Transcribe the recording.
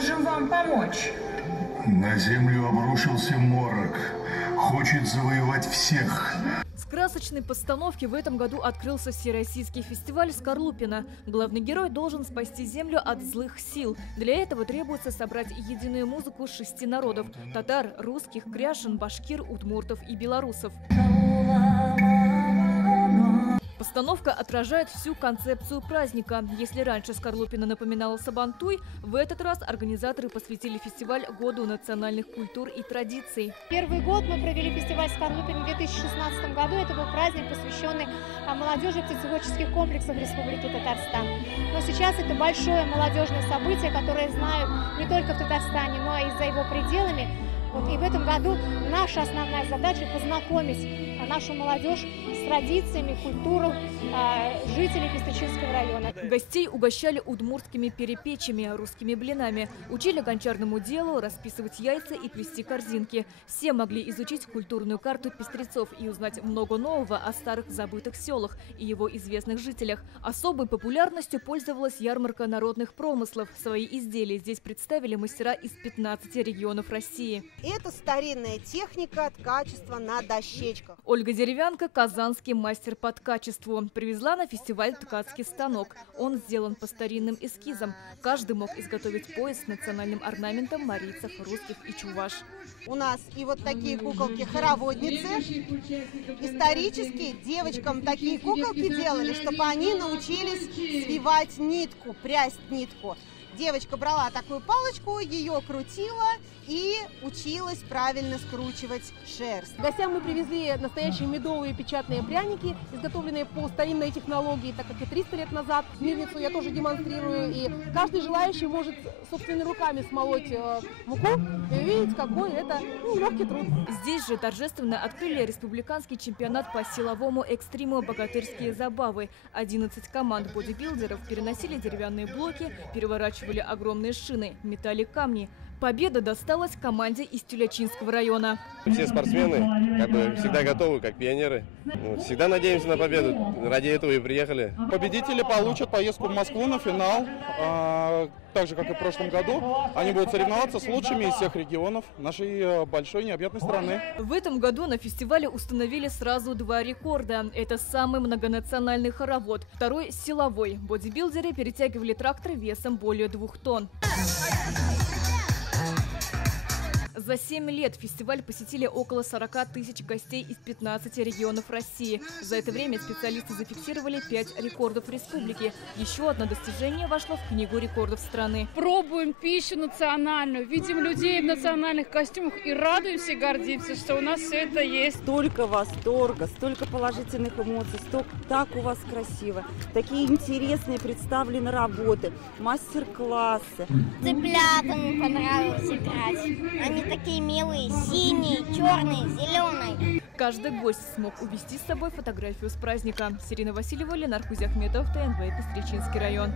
можем вам помочь? На землю обрушился морок. Хочет завоевать всех. С красочной постановки в этом году открылся всероссийский фестиваль «Скорлупино». Главный герой должен спасти землю от злых сил. Для этого требуется собрать единую музыку 6 народов – татар, русских, кряшин, башкир, удмуртов и белорусов. Постановка отражает всю концепцию праздника. Если раньше Скорлупино напоминала Сабантуй, в этот раз организаторы посвятили фестиваль Году национальных культур и традиций. Первый год мы провели фестиваль Скорлупино в 2016 году. Это был праздник, посвященный молодежи птицеводческих комплексов Республики Татарстан. Но сейчас это большое молодежное событие, которое знают не только в Татарстане, но и за его пределами. И в этом году наша основная задача – познакомить нашу молодежь с традициями, культурой жителей Пестричинского района. Гостей угощали удмуртскими перепечами, русскими блинами, учили гончарному делу, расписывать яйца и плести корзинки. Все могли изучить культурную карту пестрецов и узнать много нового о старых забытых селах и его известных жителях. Особой популярностью пользовалась ярмарка народных промыслов. Свои изделия здесь представили мастера из 15 регионов России. Это старинная техника ткачества на дощечках. Ольга Деревянко – казанский мастер по ткачеству. Привезла на фестиваль ткацкий станок. Он сделан по старинным эскизам. Каждый мог изготовить пояс с национальным орнаментом марийцев, русских и чуваш. У нас и вот такие куколки-хороводницы. Исторически девочкам такие куколки делали, чтобы они научились свивать нитку, прясть нитку. Девочка брала такую палочку, ее крутила и училась правильно скручивать шерсть. Гостям мы привезли настоящие медовые печатные пряники, изготовленные по старинной технологии, так как и 300 лет назад. Мирницу я тоже демонстрирую, и каждый желающий может собственными руками смолоть муку и увидеть, какой это легкий труд. Здесь же торжественно открыли республиканский чемпионат по силовому экстриму «Богатырские забавы». 11 команд бодибилдеров переносили деревянные блоки, переворачивали огромные шины, метали камни. Победа досталась команде из Тюлячинского района. Все спортсмены всегда готовы, как пионеры. Всегда надеемся на победу. Ради этого и приехали. Победители получат поездку в Москву на финал. Так же, как и в прошлом году, они будут соревноваться с лучшими из всех регионов нашей большой необъятной страны. В этом году на фестивале установили сразу 2 рекорда. Это самый многонациональный хоровод, второй – силовой. Бодибилдеры перетягивали трактор весом более 2 тонн. За 7 лет фестиваль посетили около 40 тысяч гостей из 15 регионов России. За это время специалисты зафиксировали 5 рекордов республики. Еще одно достижение вошло в книгу рекордов страны. Пробуем пищу национальную, видим людей в национальных костюмах и радуемся и гордимся, что у нас все это есть. Столько восторга, столько положительных эмоций, так у вас красиво. Такие интересные представлены работы, мастер-классы. Цыплятам понравилось играть. Они такие милые, синие, черные, зеленые. Каждый гость смог увезти с собой фотографию с праздника. Сирина Васильева, Ленар Кузяхметов, ТНВ, Пестричинский район.